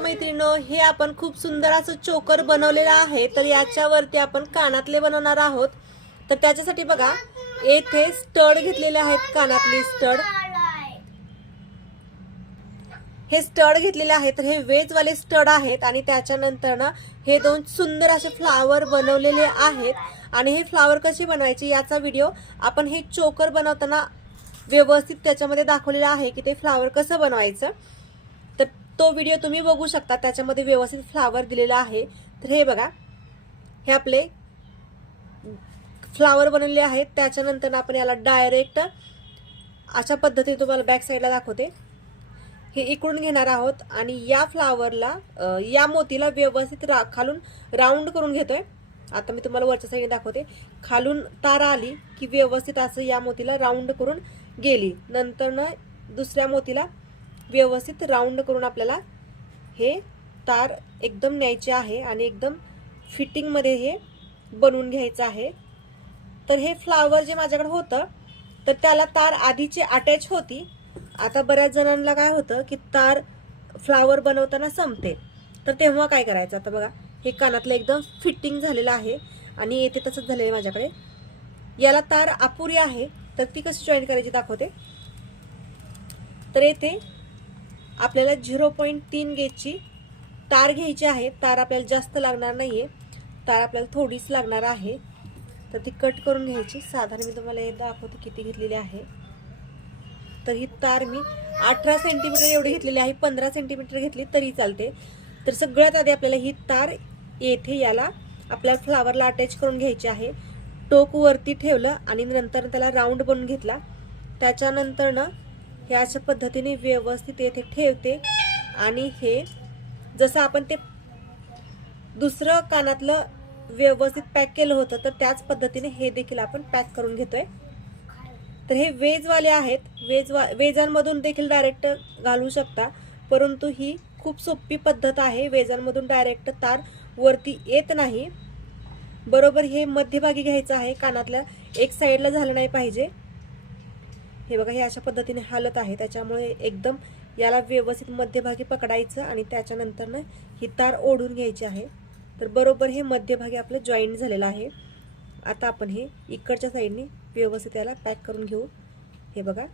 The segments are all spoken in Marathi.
मैत्रिणींनो, हे आपण खूप सुंदर असं चोकर बनवलेलं आहे। तर याच्यावरती आपण कानातले बनवणार आहोत। तर त्याच्यासाठी बघा येथे स्टड घेतलेले आहेत, कानातले स्टड हे स्टड घेतलेले आहेत। तर हे वेज वाले स्टड आहेत आणि त्याच्यानंतर ना हे दोन सुंदर असे फ्लावर बनवलेले आहेत। आणि हे फ्लावर कसे बनवायचे याचा व्हिडिओ आपण हे चोकर बनवताना व्यवस्थित त्याच्यामध्ये दाखवलेला आहे की ते फ्लावर कसं बनवायचं। तर तो व्हिडिओ तुम्ही बघू शकता, त्याच्यामध्ये व्यवस्थित फ्लावर दिलेला आहे। तर हे बघा, हे आपले फ्लावर बनवलेले आहेत। त्याच्यानंतर आपण याला डायरेक्ट अशा पद्धतीने तुम्हाला बॅक साईडला दाखवते, हे इकडून घेणार आहोत आणि या फ्लावरला या मोतीला व्यवस्थित खालून राऊंड करून घेतोय। आता मी तुम्हाला वरच्या साईडने दाखवते, खालून तार आली की व्यवस्थित असं या मोतीला राऊंड करून गेली, नंतर ना दुसऱ्या मोतीला व्यवस्थित राऊंड करून आपल्याला हे तार एकदम न्यायचे आहे आणि एकदम फिटिंग मध्ये हे बनवून घ्यायचं आहे। तर हे फ्लावर जे माझ्याकडे होतं तर त्याला तार आधीची अटॅच होती। आता बऱ्याच जणांना काय होतं की तार फ्लावर बनवताना संपते, तर तेव्हा काय करायचं। आता बघा हे कानातलं एकदम फिटिंग झालेलं आहे आणि येथे तसंच झालेलं आहे माझ्याकडे। याला तार अपुरी आहे, तर ती कशी जॉईन करायची दाखवते। तर येथे आपल्याला 0.3 गेजची तार घ्यायची आहे। तार आपल्याला जास्त लागणार नाहीये, तार आपल्याला थोडीच लागणार आहे। तर ती कट करून घ्यायची। साधारण मी तुम्हाला हे दाखवते किती घेतलेली आहे। तर ही तार मी 18 सेंटीमीटर एवढी घेतलेली आहे, 15 सेंटीमीटर घेतली तरी चालते। तर सगळ्यात आधी आपल्याला ही तार येथे याला आपल्या फ्लावरला अटॅच करून घ्यायची आहे। टोक वरती ठेवलं आणि नंतर त्याला राऊंड बनवून घेतला। त्याच्यानंतर ना हे अशा पद्धतीने व्यवस्थित येथे ठेवते आणि हे जसं आपण ते दुसरं कानातलं व्यवस्थित पॅक केलं होतं तर त्याच पद्धतीने हे देखील आपण पॅक करून घेतोय। तर हे वेज वाले आहेत, वेजांमधून देखील डायरेक्ट घालू शकता, परंतु ही खूप सोपी पद्धत आहे। वेजांमधून डायरेक्ट तार वरती येत नाही, बरोबर हे मध्यभागी घ्यायचं आहे, कानातल्या एक साईडला झालं नाही पाहिजे। हे बघा हे अशा पद्धतीने हालत आहे, त्याच्यामुळे एकदम याला व्यवस्थित मध्यभागी पकडायचं आणि त्याच्यानंतर ना ही तार ओढून घ्यायची आहे। तर बरोबर हे मध्यभागी आपलं जॉईंट झालेलं आहे। आता आपण हे इकडच्या साईडने व्यवस्थित याला पॅक करून घेऊ। हे बघा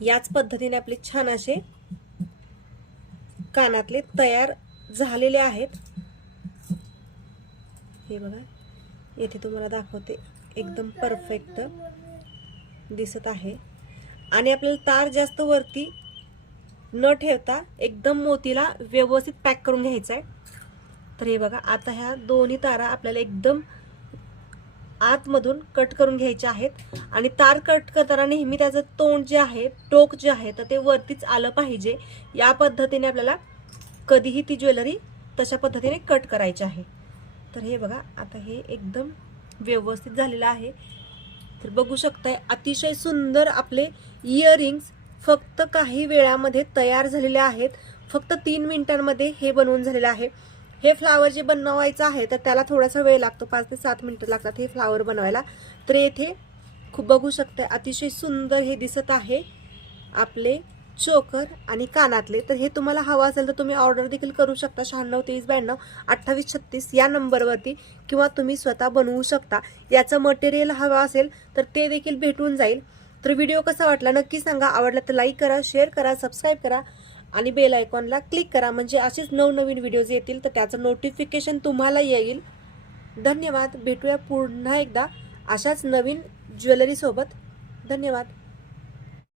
याच पद्धतीने आपले छान असे कानातले तयार झालेले आहेत। हे बघा येथे तुम्हाला दाखवते, एकदम परफेक्ट दिसत आहे। आणि आपल्याला तार जास्त वरती न ठेवता एकदम मोतीला व्यवस्थित पॅक करून घ्यायचा आहे। तर हे बघा आता ह्या दोन्ही तारा आपल्याला एकदम आतमधून कट करून घ्यायचे आहेत आणि तार कट करताना नेहमी त्याचं तोंड जे आहे, टोक जे आहे, तर ते वरतीच आलं पाहिजे। या पद्धतीने आपल्याला कधीही ती ज्वेलरी तशा पद्धतीने कट करायची आहे। तर हे बघा आता हे एकदम व्यवस्थित झालेलं आहे। तर बघू शकताय अतिशय सुंदर आपले इयरिंग्स फक्त काही वेळामध्ये तयार झालेले आहेत। फक्त 3 मिनिटांमध्ये हे बनवून झालेलं आहे। हे फ्लावर जे बनवायचं आहे तर त्याला थोडासा वेळ लागतो, 5 ते 7 मिनिटं लागतात हे फ्लावर बनवायला। तर येथे खूप बघू शकताय अतिशय सुंदर हे दिसत आहे आपले चोकर आणि कानातले। तर हे तुम्हाला हवं असेल तर तुम्ही ऑर्डर देखील करू शकता 96 23 92 28 36 या नंबरवरती, किंवा तुम्ही स्वतः बनवू शकता। याचं मटेरियल हवं असेल तर ते देखील भेटून जाईल। तर व्हिडिओ कसा वाटला नक्की सांगा, आवडला तर लाईक करा, शेअर करा, सबस्क्राईब करा आणि बेल आयकॉनला क्लिक करा, म्हणजे असेच नवनवीन व्हिडिओज येतील तर त्याचं नोटिफिकेशन तुम्हाला येईल। धन्यवाद, भेटूया पुन्हा एकदा अशाच नवीन ज्वेलरी सोबत। धन्यवाद।